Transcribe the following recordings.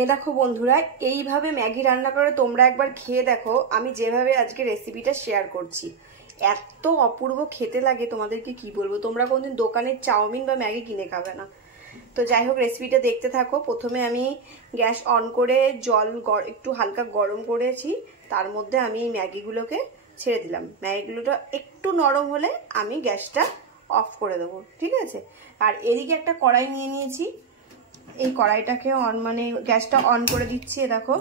এই দেখো বন্ধুরা, এইভাবে ম্যাগি রান্না করে তোমরা একবার খেয়ে দেখো। আমি যেভাবে আজকে রেসিপিটা শেয়ার করছি, এত অপূর্ব খেতে লাগে, তোমাদেরকে কি বলবো। তোমরা কোনদিন দোকানের চাউমিন বা ম্যাগি কিনে খাবে না। তো যাই হোক, রেসিপিটা দেখতে থাকো। প্রথমে আমি গ্যাস অন করে জল একটু হালকা গরম করেছি, তার মধ্যে আমি এই ম্যাগিগুলোকে ছেড়ে দিলাম। ম্যাগিগুলোটা একটু নরম হলে আমি গ্যাসটা অফ করে দেবো, ঠিক আছে। আর এদিকে একটা কড়াই নিয়ে নিয়েছি, এই কড়াইটাকে গ্যাসটা অন করে দিচ্ছি। দেখো,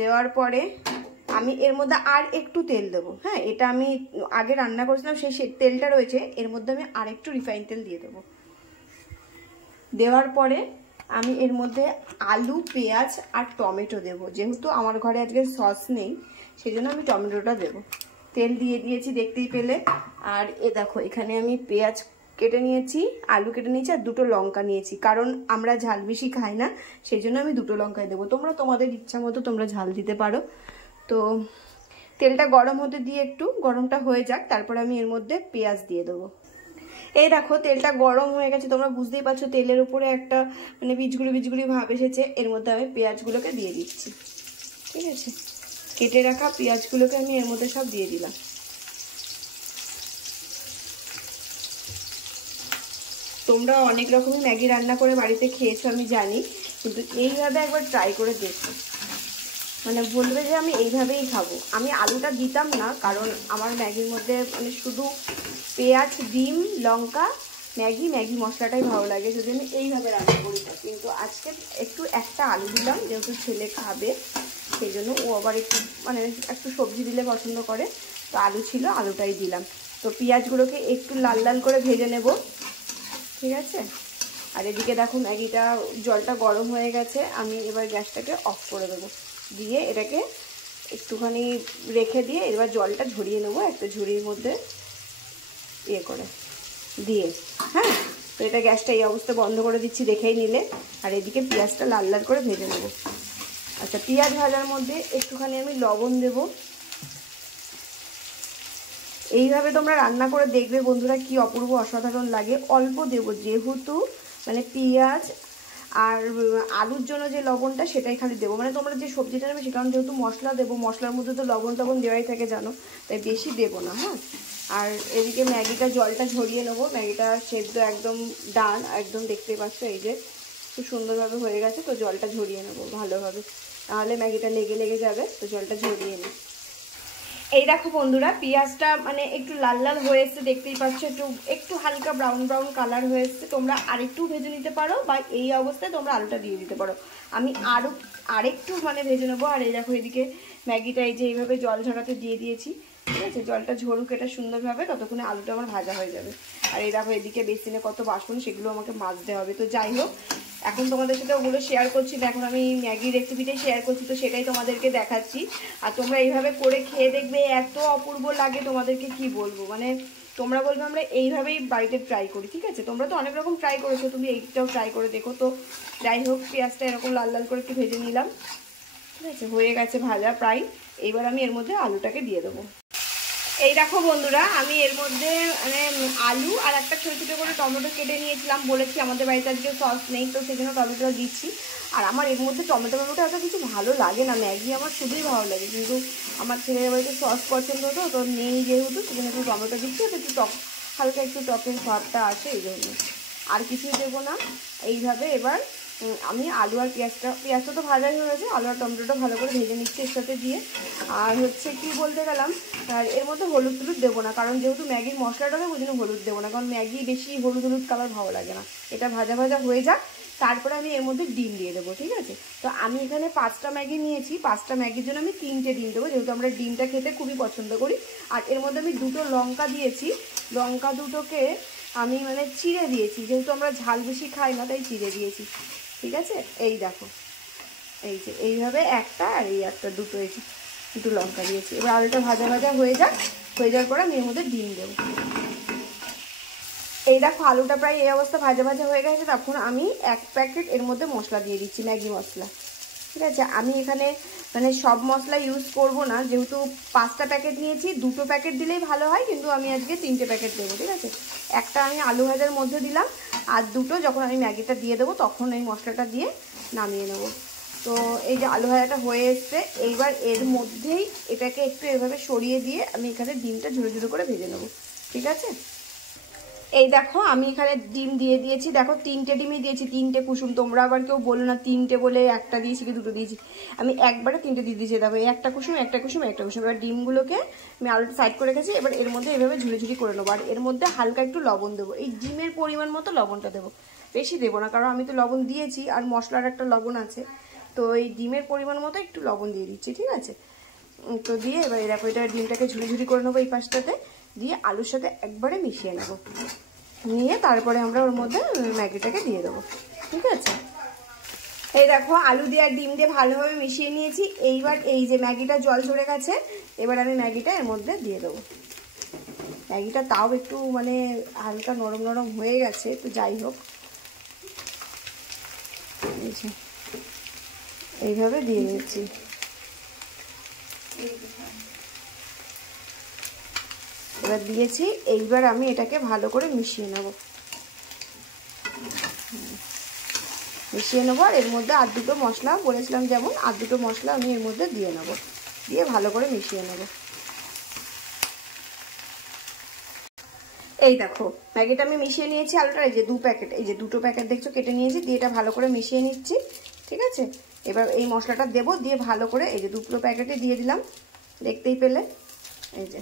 দেওয়ার পরে আমি এর মধ্যে আর একটু তেল দেবো। হ্যাঁ, এটা আমি আগে রান্না করেছিলাম, সেই তেলটা রয়েছে, এর মধ্যে আমি আর একটু রিফাইন তেল দিয়ে দেবো। দেওয়ার পরে আমি এর মধ্যে আলু, পেঁয়াজ আর টমেটো দেবো। যেহেতু আমার ঘরে আজকে সস নেই, সেই জন্য আমি টমেটোটা দেবো। তেল দিয়ে দিয়েছি, দেখতেই পেলে। আর এ দেখো, এখানে আমি পেঁয়াজ কেটে নিয়েছি, আলু কেটে নিয়েছি, আর দুটো লঙ্কা নিয়েছি। কারণ আমরা ঝাল বেশি খাই না, সেই জন্য আমি দুটো লঙ্কাই দেবো। তোমরা তোমাদের ইচ্ছা মতো তোমরা ঝাল দিতে পারো। তো তেলটা গরম হতে দিয়ে একটু গরমটা হয়ে যাক, তারপরে আমি এর মধ্যে পেঁয়াজ দিয়ে দেবো। এই দেখো, তেলটা গরম হয়ে গেছে, তোমরা বুঝতেই পারছো তেলের উপরে একটা বিজগুলি ভাব এসেছে। এর মধ্যে আমি পেঁয়াজগুলোকে দিয়ে দিচ্ছি, ঠিক আছে। কেটে রাখা পেঁয়াজগুলোকে আমি এর মধ্যে সব দিয়ে দিলাম। তোমরা অনেক রকমের ম্যাগি রান্না করে বাড়িতে খেয়েছো আমি জানি, কিন্তু এইভাবে একবার ট্রাই করে দেখো, বলবে যে আমি এইভাবেই খাবো। আমি আলুটা দিতাম না, কারণ আমার ম্যাগির মধ্যে শুধু পেঁয়াজ, ডিম, লঙ্কা, ম্যাগি মশলাটাই ভালো লাগে, যদি আমি এইভাবে রান্না করি। কিন্তু আজকে একটা আলু দিলাম, যেহেতু ছেলে খাবে, সেই জন্য ও আবার একটু সবজি দিলে পছন্দ করে, তো আলু ছিল, আলুটাই দিলাম। তো পেঁয়াজগুলোকে একটু লাল লাল করে ভেজে নেব, ঠিক আছে। আর এদিকে দেখো, ম্যাগিটা জলটা গরম হয়ে গেছে, আমি এবার গ্যাসটাকে অফ করে দেবো। দিয়ে এটাকে একটুখানি রেখে দিয়ে এবার জলটা ঝরিয়ে নেবো একটা ঝুড়ির মধ্যে করে দিয়ে। হ্যাঁ, তো এটা গ্যাসটা এই অবস্থা বন্ধ করে দিচ্ছি, দেখেই নিলে। আর এদিকে পেঁয়াজটা লাল লাল করে ভেজে নেবো। আচ্ছা, পেঁয়াজ ভাজার মধ্যে একটুখানি আমি লবণ দেব। এইভাবে তোমরা রান্না করে দেখবে বন্ধুরা, কি অপূর্ব অসাধারণ লাগে। অল্প দেব, যেহেতু পেঁয়াজ আর আলুর জন্য যে লবণটা, সেটাই খালি দেবো। তোমরা যে সবজিটা নেবে, কারণ যেহেতু মশলা দেবো, মশলার মধ্যে তো লবণ দেওয়াই থাকে জানো, তাই বেশি দেবো না। হ্যাঁ, আর এদিকে ম্যাগিটা জলটা ঝরিয়ে নেবো। ম্যাগিটা সেদ্ধ একদম ডান, একদম দেখতেই পাচ্ছ, এই যে খুব সুন্দরভাবে হয়ে গেছে। তো জলটা ঝরিয়ে নেবো ভালোভাবে, তাহলে ম্যাগিটা লেগে যাবে। তো জলটা ঝরিয়ে নিই। এই দেখো বন্ধুরা, পেঁয়াজটা একটু লাল লাল হয়ে এসছে, দেখতেই পাচ্ছ, একটু হালকা ব্রাউন ব্রাউন কালার হয়ে এসছে। তোমরা আরেকটু ভেজে নিতে পারো, বা এই অবস্থায় তোমরা আলুটা দিয়ে দিতে পারো। আমি আরেকটু ভেজে নেবো। আর এই দেখো, এদিকে ম্যাগিটা এই যে এইভাবে জল ঝরাতে দিয়ে দিয়েছি, ঠিক আছে। জলটা ঝরুক এটা সুন্দরভাবে, ততক্ষণে আলুটা আমার ভাজা হয়ে যাবে। আর এই দেখো, এদিকে বেসিনে কত বাসন, সেগুলো আমাকে মাজতে হবে। তো যাই হোক, এখন তোমাদের সাথে ওগুলো শেয়ার করছি না, এখন আমি ম্যাগি রেসিপিটাই শেয়ার করছি, তো সেটাই তোমাদেরকে দেখাচ্ছি। আর তোমরা এইভাবে করে খেয়ে দেখবে, এত অপূর্ব লাগে, তোমাদেরকে কি বলবো। তোমরা বলবে আমরা এইভাবেই বাড়িতে ট্রাই করি, ঠিক আছে। তোমরা তো অনেক রকম ট্রাই করেছো, তুমি এইটাও ট্রাই করে দেখো। তো যাই হোক, পেঁয়াজটা এরকম লাল লাল করে একটু ভেজে নিলাম, ঠিক আছে। হয়ে গেছে ভাজা প্রায়। এইবার আমি এর মধ্যে আলুটাকে দিয়ে দেবো। এই দেখো বন্ধুরা, আমি এর মধ্যে আলু আর একটা ছোটো ছোটো করে টমেটো কেটে নিয়েছিলাম। বলেছি আমাদের বাড়িতে আজকে সস নেই, তো সেই জন্য টমেটো দিচ্ছি। আর আমার এর মধ্যে টমেটো এত কিছু ভালো লাগে না, ম্যাগি আমার খুবই ভালো লাগে, কিন্তু আমার ছেলের বাড়িতে সস পছন্দ হতো, তো নেই যেহেতু, সেজন্য একটু টমেটো দিচ্ছি, একটু হালকা একটু টকের স্বাদটা আসে, এই জন্য। আর কিছুই দেবো না। এইভাবে এবার আমি আলু আর পেঁয়াজটা তো ভাজাই হয়েছে, আলু আর টমেটোটা ভালো করে ভেজে নিচ্ছি এর সাথে দিয়ে। আর কি বলতে গেলাম, আর এর মধ্যে হলুদ দেবো না, কারণ যেহেতু ম্যাগির মশলাটা দেবো, ওই জন্য হলুদ দেবো না, কারণ ম্যাগি বেশি হলুদ কালার ভালো লাগে না। এটা ভাজা হয়ে যাক, তারপরে আমি এর মধ্যে ডিম দিয়ে দেবো, ঠিক আছে। তো আমি এখানে 5টা ম্যাগি নিয়েছি, 5টা ম্যাগির জন্য আমি 3টে ডিম দেবো, যেহেতু আমরা ডিমটা খেতে খুবই পছন্দ করি। আর এর মধ্যে আমি 2টো লঙ্কা দিয়েছি, লঙ্কা দুটোকে আমি চিড়ে দিয়েছি, যেহেতু আমরা ঝাল বেশি খাই না, তাই চিড়ে দিয়েছি, ঠিক আছে। এই দেখো, এই যে এইভাবে একটা, আর এই একটা, দুটো লঙ্কা দিয়েছি। এবার আলুটা ভাজা হয়ে যাওয়ার পরে আমি এর মধ্যে ডিম দেবো। এই দেখো, আলুটা প্রায় এই অবস্থা ভাজা হয়ে গেছে। তখন আমি 1 প্যাকেট এর মধ্যে মশলা দিয়ে দিচ্ছি, ম্যাগি মশলা, ঠিক আছে। আমি এখানে সব মশলা ইউজ করব না, যেহেতু 5টা প্যাকেট নিয়েছি, 2টো প্যাকেট দিলেই ভালো হয়, কিন্তু আমি আজকে 3টে প্যাকেট দেবো, ঠিক আছে। একটা আমি আলু ভাজার মধ্যে দিলাম, আর 2টো যখন আমি ম্যাগিটা দিয়ে দেবো, তখন এই মশলাটা দিয়ে নামিয়ে নেবো। তো এই যে আলু ভাজাটা হয়ে এসছে, এইবার এর মধ্যেই এটাকে একটু এভাবে সরিয়ে দিয়ে আমি এখানে ডিমটা ঝুড়ো ঝুড়ো করে ভেজে নেবো। ঠিক আছে, এই দেখো আমি এখানে ডিম দিয়ে দিয়েছি। দেখো 3টে ডিমই দিয়েছি, 3টে কুসুম। তোমরা আবার কেউ বলো না 3টে বলে একটা দিয়েছি কি 2টো দিয়েছি। আমি একবারে 3টে দিয়ে দিয়েছি। দেখো এই একটা কুসুম, একটা কুসুম, একটা কুসুম। এবার ডিমগুলোকে আমি আলুটা সাইড করে রেখেছি। এবার এর মধ্যে এভাবে ঝুড়ি ঝুড়ি করে নেবো। আর এর মধ্যে হালকা একটু লবণ দেবো, এই ডিমের পরিমাণ মতো লবণটা দেবো, বেশি দেবো না, কারণ আমি তো লবণ দিয়েছি আর মশলার একটা লবণ আছে। তো এই ডিমের পরিমাণ মতো একটু লবণ দিয়ে দিচ্ছি। ঠিক আছে, তো দিয়ে এবার দেখো এটা ডিমটাকে ঝুড়ি ঝুড়ি করে নেবো এই পাশটাতে, দিয়ে আলুর সাথে একবারে মিশিয়ে নেবো। নিয়ে তারপরে আমরা ওর মধ্যে ম্যাগিটাকে দিয়ে দেবো। ঠিক আছে, এই দেখো আলু দিয়ে আর ডিম দিয়ে ভালোভাবে মিশিয়ে নিয়েছি। এইবার এই যে ম্যাগিটা জল ঝরে গেছে, এবার আমি ম্যাগিটা এর মধ্যে দিয়ে দেবো। ম্যাগিটা তাও একটু মানে হালকা নরম নরম হয়ে গেছে, তো যাই হোক এইভাবে দিয়ে দিচ্ছি। এবার দিয়েছি, এইবার আমি এটাকে ভালো করে মিশিয়ে নেব। আর এর মধ্যে আর 2টো মশলা বলেছিলাম, যেমন আর 2টো মশলা আমি এর মধ্যে দিয়ে নেব, দিয়ে ভালো করে মিশিয়ে নেব। এই দেখো ম্যাগিটা আমি মিশিয়ে নিয়েছি আলুটা, এই যে 2 প্যাকেট, এই যে 2টো প্যাকেট দেখছো কেটে নিয়েছি, দিয়ে এটা ভালো করে মিশিয়ে নিচ্ছি। ঠিক আছে, এবার এই মশলাটা দেবো, দিয়ে ভালো করে এই যে 2টো প্যাকেটে দিয়ে দিলাম, দেখতেই পেলে। এই যে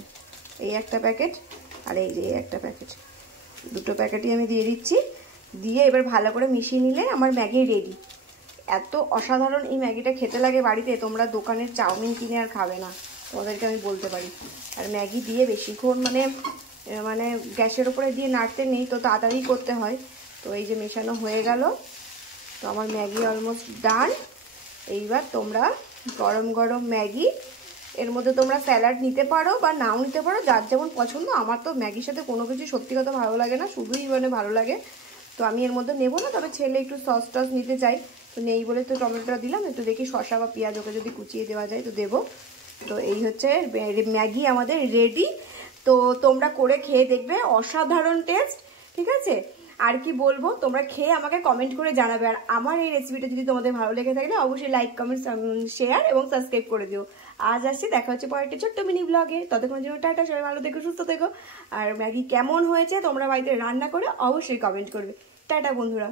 এই একটা প্যাকেট আর এই যে এই একটা প্যাকেট, 2টো প্যাকেটই আমি দিয়ে দিচ্ছি। দিয়ে এবার ভালো করে মিশিয়ে নিলে আমার ম্যাগি রেডি। এত অসাধারণ এই ম্যাগিটা খেতে লাগে বাড়িতে, তোমরা দোকানের চাউমিন কিনে আর খাবে না, তোমাদেরকে আমি বলতে পারি। আর ম্যাগি দিয়ে বেশিক্ষণ মানে মানে গ্যাসের উপরে দিয়ে নাড়তে নেই, তো তাড়াতাড়ি করতে হয়। তো এই যে মেশানো হয়ে গেল, তো আমার ম্যাগি অলমোস্ট ডান। এইবার তোমরা গরম গরম ম্যাগি, এর মধ্যে তোমরা স্যালাড নিতে পারো বা নাও নিতে পারো, যার যেমন পছন্দ। আমার তো ম্যাগির সাথে কোনো কিছু সত্যি কথা ভালো লাগে না, শুধুই মানে ভালো লাগে। তো আমি এর মধ্যে নেবো না, তবে ছেলে একটু সস টস নিতে চাই, তো নেই বলে তো টমেটোটা দিলাম। একটু দেখি শসা বা পেঁয়াজ ওকে যদি কুচিয়ে দেওয়া যায় তো দেবো। তো এই হচ্ছে ম্যাগি আমাদের রেডি। তো তোমরা করে খেয়ে দেখবে, অসাধারণ টেস্ট। ঠিক আছে, আর কি বলবো, তোমরা খেয়ে আমাকে কমেন্ট করে জানাবে। আর আমার এই রেসিপিটা যদি তোমাদের ভালো লেগে থাকে অবশ্যই লাইক, কমেন্ট, শেয়ার এবং সাবস্ক্রাইব করে দিও। আজ আসছি, দেখা হচ্ছে পরের ছোট্ট মিনি ব্লগে। ততক্ষণের জন্য টাটা, সবাই ভালো থেকো, সুস্থ থেকো। আর ম্যাগি কেমন হয়েছে তোমরা বাড়িতে রান্না করে অবশ্যই কমেন্ট করবে। টাটা বন্ধুরা।